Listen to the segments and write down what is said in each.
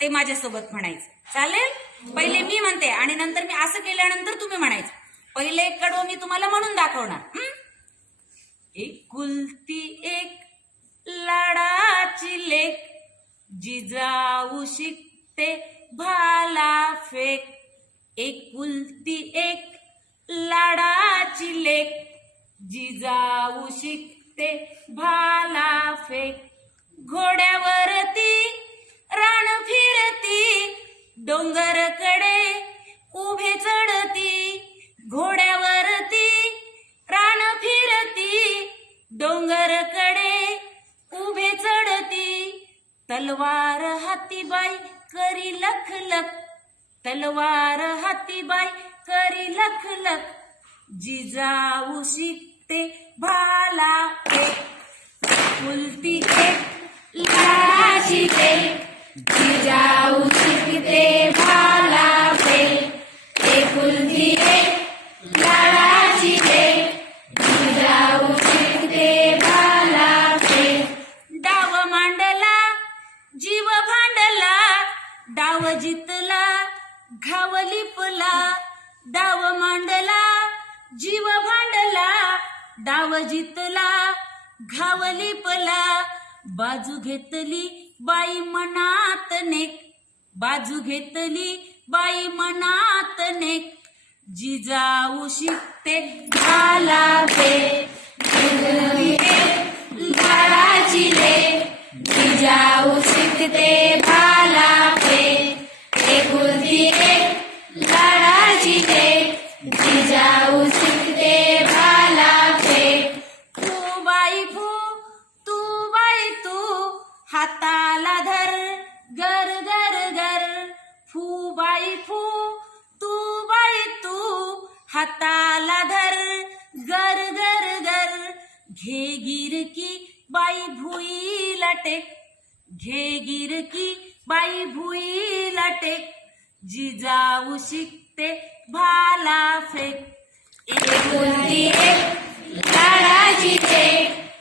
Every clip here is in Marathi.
ते माझ्यासोबत म्हणायचं. चालेल? पहिले मी म्हणते आणि नंतर मी असं केल्यानंतर तुम्ही म्हणायचं. पहिले एक कडवं मी तुम्हाला म्हणून दाखवणार. एक एकुलती एक लाडाची लेक जिजाऊ शिकते भाला फेक. एकुलती एक लाडाची लेक जिजाऊ शिकते भाला फेक. घोड्या डोंगरकडे उभे चढती घोड्यावरती रान फिरती. डोंगरकडे उभे चढती तलवार हातीबाई करी लख लख. तलवार हातीबाई करी लख लख. जिजाऊ शिकते भाला एक फुलती एक लाडाची डाव जितला घाव लिपला डाव मांडला जीव भांडला डाव जितला घाव लिपला. बाजू घेतली बाई मनात नेक बाजू घेतली बाई मनात नेक. जिजाऊ शिकते झाला एक लाडाची लेक जिजाऊ शिकते भाला पे। तू बाई फू तू बाई तू, हाताला धर, गर गर गर। फू बाई फू, तू बाई तू, हाताला धर, गर गर गर। घे गिरकी बाई भुईला टेक घे गिरकी बाई भुईला टेक जिजाऊ शिकते भाला फेक. एकुलती एक लाडाची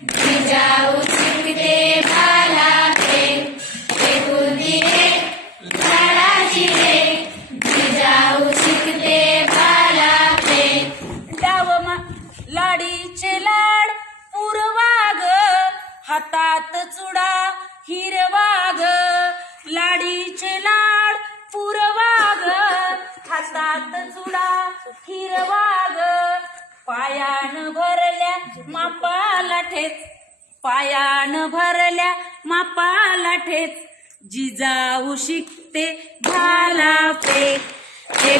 जिजाऊ शिकते भाला फेक. एकुलती एक लाडाची जिजाऊ शिकते भाला फेक. डाव मा लाडीचे लाड पुरवाग. हातात चुडा हिरवाग. लाडीचे लाड पुरवा चुडा हिरवाग पायान भरल्या मापाला ठेच. पायान भरल्या मापाला ठेच. जिजाऊ शिकते झाला फेक. ते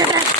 Elizabeth!